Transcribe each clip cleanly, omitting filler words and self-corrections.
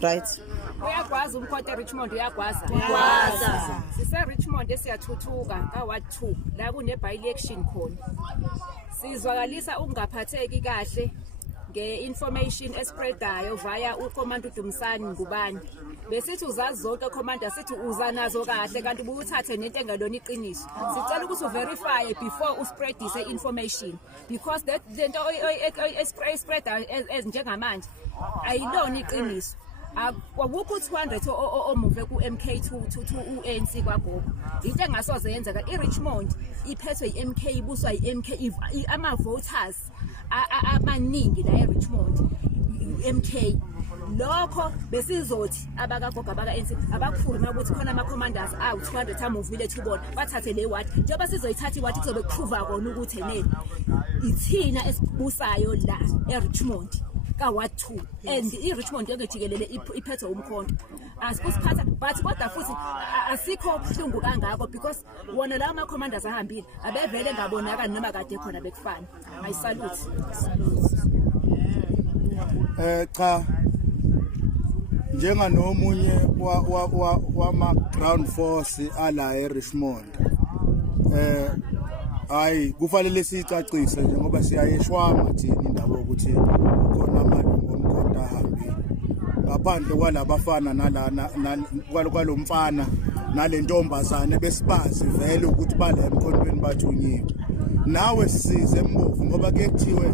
Right. Uyakwazi umkhonto eRichmond uyakwazi. Sise Richmond esiyathuthuka ka Ward 2 la kune by election khona. Sizwakalisa ukungaphatheki kahle nge-information espreadayo via uCommander Dumsani Ngubane. Besithi uzazi zonke commander sithi uza nazo kahle kanti ubuthathe nento engelona iqiniso. Sicela ukuthi uverify before uspreadise information because that lento espreada njengamanje ayilona iqiniso. Akukho 200 omuve ku MK2 to ANC kwagogo. Into engasoze yenzeka iRichmond iphethwe iMK ibuswa iMK ama voters amaningi la eRichmond MK lokho besizothi abakagogo abaka ANC abakufume ukuthi khona ama commanders awu 200 amuvile thubona bathathe le ward njengoba sizoyithatha iward kuzobe kuprove kona ukuthi enene ithina esibusayo la eRichmond ka Ward 2 and iRichmond yokujikelele iphethwe umkhonto asikusiphatha but kodwa futhi asikho obuhlungu kangako because wona la ama commanders ahambile abevele ngabonaka noma kade khona bekufana I salute cha njenga nomunye wama ground force ala eRichmond hayi kufanele sicacise njengoba siyayeshwama thina indaba ukuthi khona amalungu omkhonto ahambile ngaphandle kwalabafana nalana kwalomfana nalentombazane besibazi vele ukuthi bala emkhontweni bathunyiwe nawe sisize embovu ngoba kuyethiwe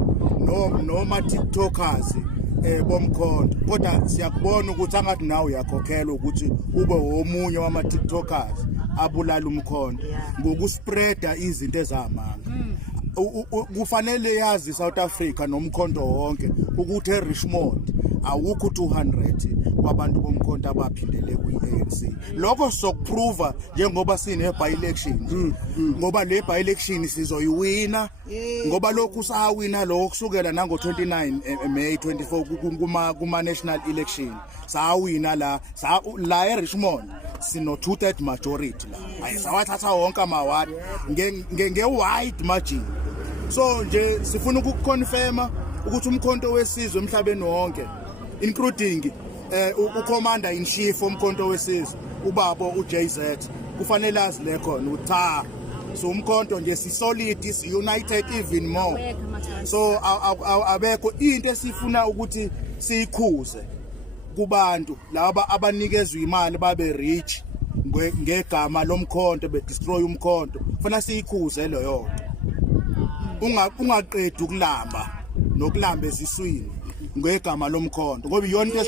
noma TikTokers bomkhonto kodwa siyakubona ukuthi angathi nawe uyakhokhelwa ukuthi ube omunye wama TikTokers abulala umkhonto ngokuspreada izinto ezamanga kufanele yazi South Africa nomkhonto wonke ukuthi eRichmond awukho 200 wabantu bomkhonto abaphindele kwi-ANC lokho sokuprove njengoba sine by election ngoba le by election sizoyiwina ngoba lokhu sawina lo kusukela nango 29 May 24 kuma national election sawina la eRichmond sino 2/3 majority la ayisawathatha wonke amaward nge wide margin so nje sifuna ukuconfirma ukuthi umkhonto wesizwe emhlabeni wonke including ucommander in chief omkhonto wesizwe ubaba uJZ kufanele azi le khona utha so umkhonto nje si solid is united even more so abekho into esifuna ukuthi siyikhuze kubantu laba abanikezwe imali babe rich ngegama lomkhonto be destroy umkhonto ufuna siyikhuze lo yonke ungaqedi ukulamba nokulamba esiswini ngegama lomkhonto ngoba iyona